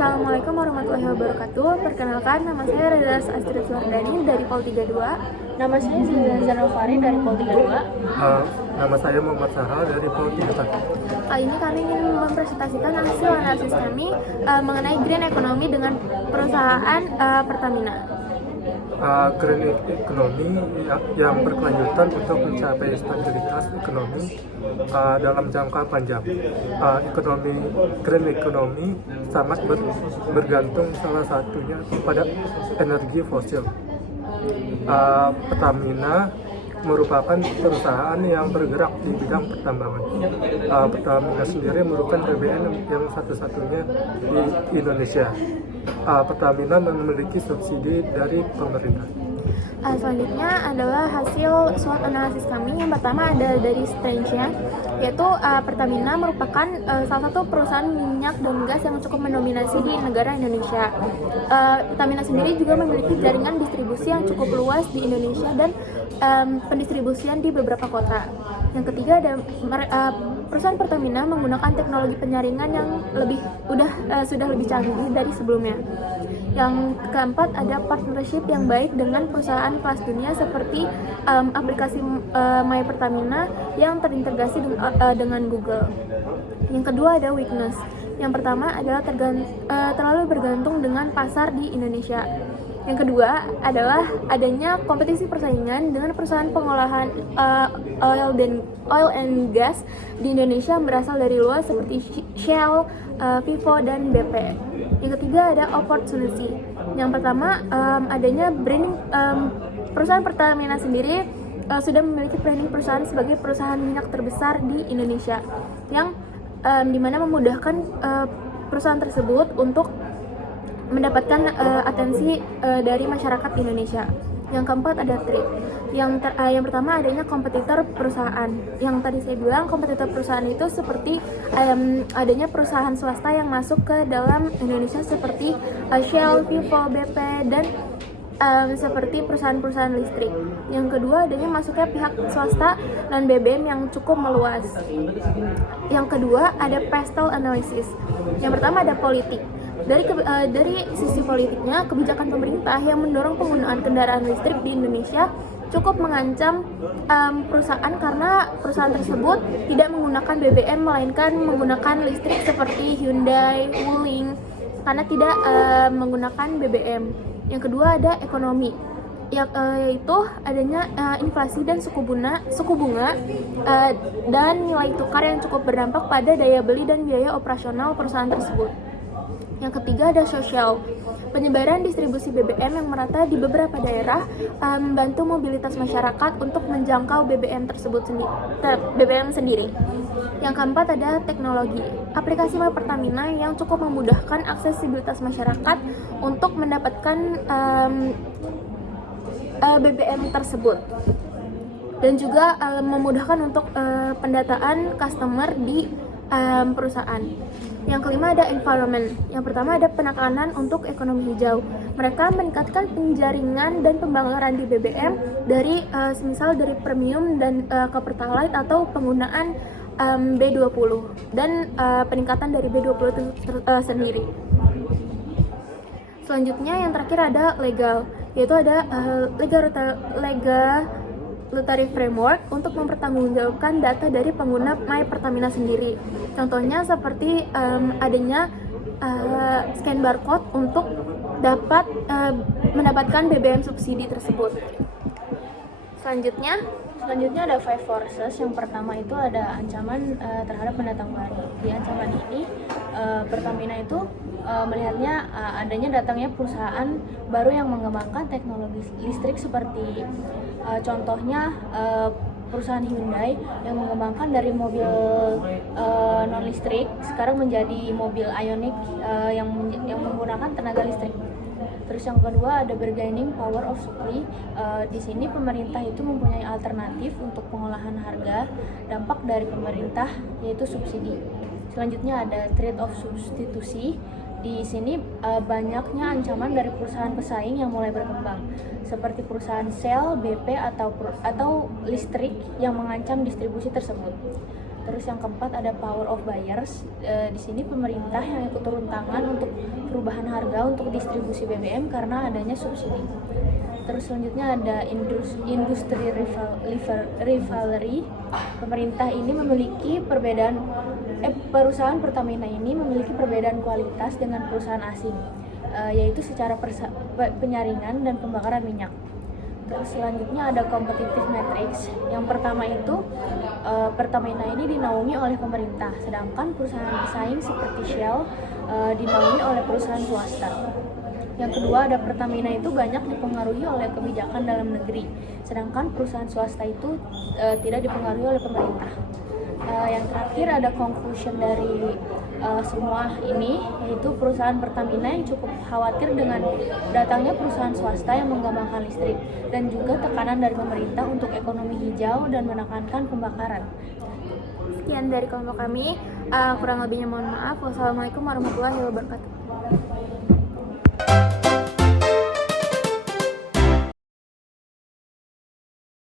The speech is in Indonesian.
Assalamualaikum warahmatullahi wabarakatuh. Perkenalkan, nama saya Reza Astrid Suardani dari Pol 32. Nama saya Zilzan Zanofari dari Pol 32. Nama saya Muhammad Sahal dari Pol 31. Kali ini kami ingin mempresentasikan hasil analisis kami mengenai green economy dengan perusahaan Pertamina. Green economy yang berkelanjutan untuk mencapai stabilitas ekonomi dalam jangka panjang. Green economy sangat bergantung salah satunya pada energi fosil. Pertamina merupakan perusahaan yang bergerak di bidang pertambangan. Pertamina sendiri merupakan BBM yang satu-satunya di Indonesia. Pertamina memiliki subsidi dari pemerintah. Selanjutnya adalah hasil SWOT analisis kami. Yang pertama ada dari strength-nya, yaitu Pertamina merupakan salah satu perusahaan minyak dan gas yang cukup mendominasi di negara Indonesia. Pertamina sendiri juga memiliki jaringan distribusi yang cukup luas di Indonesia dan pendistribusian di beberapa kota. Yang ketiga ada perusahaan Pertamina menggunakan teknologi penyaringan yang sudah lebih canggih dari sebelumnya. Yang keempat ada partnership yang baik dengan perusahaan kelas dunia seperti aplikasi My Pertamina yang terintegrasi dengan Google. Yang kedua ada weakness. Yang pertama adalah terlalu bergantung dengan pasar di Indonesia. Yang kedua adalah adanya kompetisi persaingan dengan perusahaan pengolahan oil and gas di Indonesia yang berasal dari luar seperti Shell, Vivo, dan BP. Yang ketiga ada opportunity. Yang pertama adanya branding. Perusahaan Pertamina sendiri sudah memiliki branding perusahaan sebagai perusahaan minyak terbesar di Indonesia, yang dimana memudahkan perusahaan tersebut untuk mendapatkan atensi dari masyarakat Indonesia. Yang keempat ada trade. Yang pertama adanya kompetitor perusahaan. Yang tadi saya bilang kompetitor perusahaan itu seperti adanya perusahaan swasta yang masuk ke dalam Indonesia seperti Shell, Vivo, BP, dan seperti perusahaan-perusahaan listrik. Yang kedua adanya masuknya pihak swasta dan BBM yang cukup meluas. Yang kedua ada pastel analysis. Yang pertama ada politik. Dari sisi politiknya, kebijakan pemerintah yang mendorong penggunaan kendaraan listrik di Indonesia cukup mengancam perusahaan karena perusahaan tersebut tidak menggunakan BBM melainkan menggunakan listrik seperti Hyundai, Wuling, karena tidak menggunakan BBM. Yang kedua ada ekonomi, yaitu adanya inflasi dan suku bunga dan nilai tukar yang cukup berdampak pada daya beli dan biaya operasional perusahaan tersebut. Yang ketiga ada sosial. Penyebaran distribusi BBM yang merata di beberapa daerah membantu mobilitas masyarakat untuk menjangkau BBM sendiri. Yang keempat ada teknologi. Aplikasi My Pertamina yang cukup memudahkan aksesibilitas masyarakat untuk mendapatkan BBM tersebut. Dan juga memudahkan untuk pendataan customer di perusahaan. Yang kelima ada environment. Yang pertama ada penekanan untuk ekonomi hijau. Mereka meningkatkan penjaringan dan pembakaran di BBM dari semisal dari premium dan ke pertalite atau penggunaan B20 dan peningkatan dari B20 itu sendiri. Selanjutnya yang terakhir ada legal, yaitu ada regulatory framework untuk mempertanggungjawabkan data dari pengguna My Pertamina sendiri. Contohnya seperti adanya scan barcode untuk dapat mendapatkan BBM subsidi tersebut. Selanjutnya ada five forces. Yang pertama itu ada ancaman terhadap pendatang baru. Di ancaman ini Pertamina itu melihatnya adanya datangnya perusahaan baru yang mengembangkan teknologi listrik seperti contohnya perusahaan Hyundai yang mengembangkan dari mobil non listrik sekarang menjadi mobil Ioniq yang menggunakan tenaga listrik. Terus yang kedua ada bargaining power of supply. Di sini pemerintah itu mempunyai alternatif untuk pengolahan harga. Dampak dari pemerintah yaitu subsidi. Selanjutnya ada trade of substitusi. Di sini banyaknya ancaman dari perusahaan pesaing yang mulai berkembang, seperti perusahaan Shell, BP atau listrik yang mengancam distribusi tersebut. Terus yang keempat ada power of buyers. Di sini pemerintah yang ikut turun tangan untuk perubahan harga untuk distribusi BBM karena adanya subsidi. Terus selanjutnya ada industri rivalry. Pemerintah ini memiliki perusahaan Pertamina ini memiliki perbedaan kualitas dengan perusahaan asing, yaitu secara penyaringan dan pembakaran minyak. Terus selanjutnya ada competitive matrix. Yang pertama itu Pertamina ini dinaungi oleh pemerintah, sedangkan perusahaan pesaing seperti Shell dinaungi oleh perusahaan swasta. Yang kedua ada Pertamina itu banyak dipengaruhi oleh kebijakan dalam negeri, sedangkan perusahaan swasta itu tidak dipengaruhi oleh pemerintah. Yang terakhir ada conclusion dari semua ini, yaitu perusahaan Pertamina yang cukup khawatir dengan datangnya perusahaan swasta yang mengembangkan listrik dan juga tekanan dari pemerintah untuk ekonomi hijau dan menekankan pembakaran. Sekian dari kelompok kami, kurang lebihnya mohon maaf. Wassalamualaikum warahmatullahi wabarakatuh.